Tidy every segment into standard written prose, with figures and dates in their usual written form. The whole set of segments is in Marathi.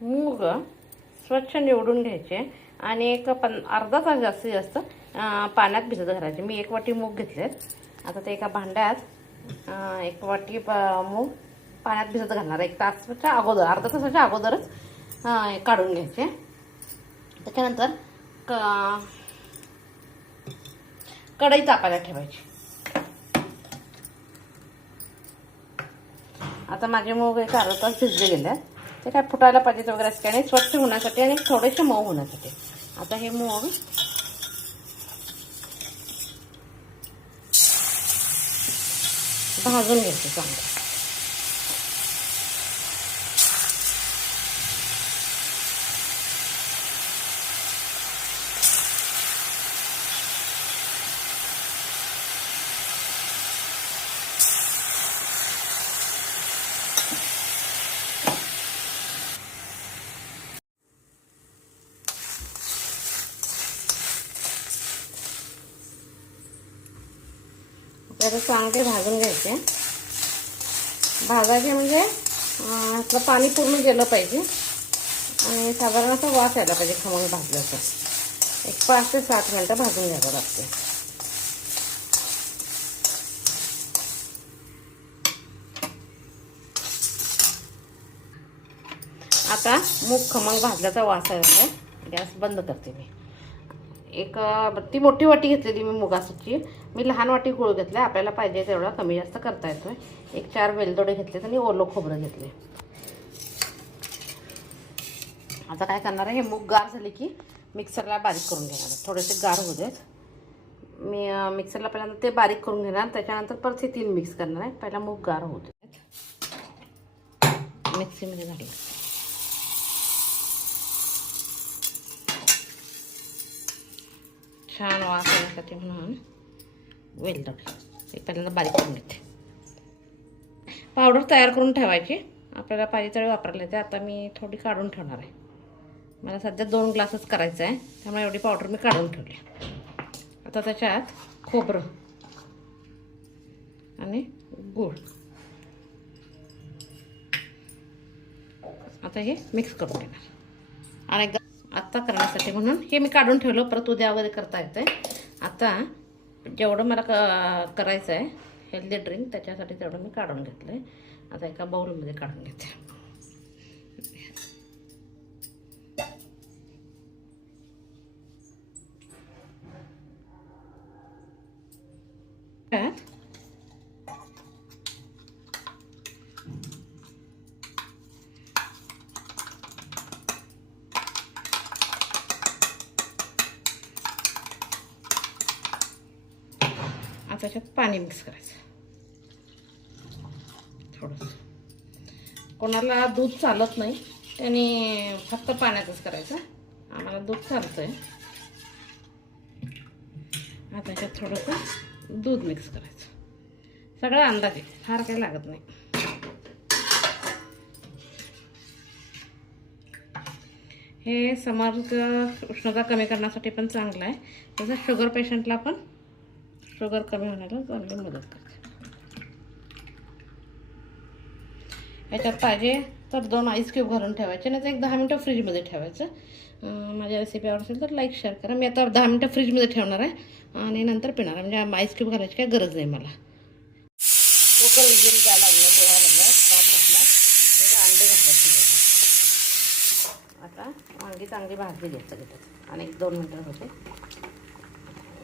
मूग स्वच्छ निवडून घ्यायचे आणि एक अर्धा तास जास्तीत जास्त पाण्यात भिजत घालायचे. मी 1 वाटी मूग घेतलेत. आता ते एका भांड्यात 1 वाटी मूग पाण्यात भिजत घालणार. 1 तासाच्या अगोदर, अर्धा तासाच्या अगोदरच काढून घ्यायचे. त्याच्यानंतर कढई तापायला ठेवायची. आता माझे मूग एक अर्धा तास भिजले गेले. ते काय फुटायला पाहिजेत वगैरे असं काही नाही, स्वच्छ होण्यासाठी आणि थोडेसे मऊ होण्यासाठी. आता हे मूग भाजून घ्यायचे चांगलं. आता चांगले भाजून घ्यायचे. भाजायचे म्हणजे आपलं पाणी पूर्ण गेलं पाहिजे आणि साधारण असा वास यायला पाहिजे खमंग भाजल्याचं. 5 ते 7 मिनिटं भाजून घ्यावं लागते. आता मूग खमंग भाजल्याचा वास आहे. गॅस बंद करते मी. ती मोठी वाटी घेतलेली मी मुगाची. मी लहान वाटी गूळ घेतला. आपल्याला पाहिजे तेवढा कमी जास्त करता येतोय. 4 वेलदोडे घेतले आणि ओलं खोबरं घेतले. आता काय करणार आहे, हे मूग गार झाले की मिक्सरला बारीक करून घेणार. थोडेसे गार होऊ देत. मी मिक्सरला पहिल्यांदा ते बारीक करून घेणार. त्याच्यानंतर परत हे 3 मिक्स करणार आहे. पहिला मूग गार होऊ देत. मिक्सीमध्ये घालून छान वास येण्यासाठी म्हणून वेलदोडे हे पहिल्यांदा बारीक करून घेते. पावडर तयार करून ठेवायची. आपल्याला पाहिजे तरी वापरायला येते. आता मी थोडी काढून ठेवणार आहे. मला सध्या 2 ग्लासच करायचं आहे, त्यामुळे एवढी पावडर मी काढून ठेवली. आता त्याच्यात खोबरं आणि गूळ आता हे मिक्स करून घेणार. आणि आत्ता करण्यासाठी म्हणून हे मी काढून ठेवलं, परत उद्या वगैरे करता येते. आता जेवढं मला करायचं आहे हेल्दी ड्रिंक, त्याच्यासाठी तेवढं मी काढून घेतलं आहे. आता एका बाउलमध्ये काढून घेते. त्याच्यात पाणी मिक्स करायचं थोडंसं. कोणाला दूध चालत नाही त्यांनी फक्त पाण्यातच करायचं. आम्हाला दूध चालतंय. आता त्याच्यात थोडंसं दूध मिक्स करायचं. सगळं अंदाजे, फार काही लागत नाही. हे समर्थ उष्णता कमी करण्यासाठी पण चांगलं आहे. तसं शुगर पेशंटला पण शुगर कमी होण्याला चांगली मदत करते. याच्यात पाहिजे तर 2 आईस क्यूब घालून ठेवायचे, नाही तर एक 10 मिनटं फ्रीजमध्ये ठेवायचं. माझ्या रेसिपी आवडतील तर लाईक शेअर करा. मी आता 10 मिनटं फ्रीजमध्ये ठेवणार आहे आणि नंतर पिणार आहे. म्हणजे आईस क्यूब घालायची काही गरज नाही मला. कुकर विजिल द्यायला लागलं, पोहा लागलं, भात घातला, त्याचे अंडे घातले. आता वांगी चांगली भाजली घेतलं घेतात आणि 1-2 मिनटं होते.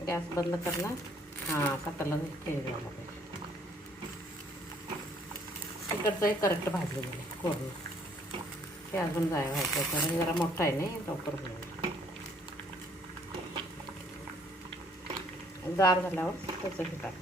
गॅस बंद करणार. असा कलर चेंज झाला पाहिजे. तिकडचं हे करेक्ट भाजलं गेलं कोरून. ते अजून जाय व्हायचं कारण जरा मोठा आहे नाही, लवकर होईल. गार झाल्यावर त्याचं हे टाक.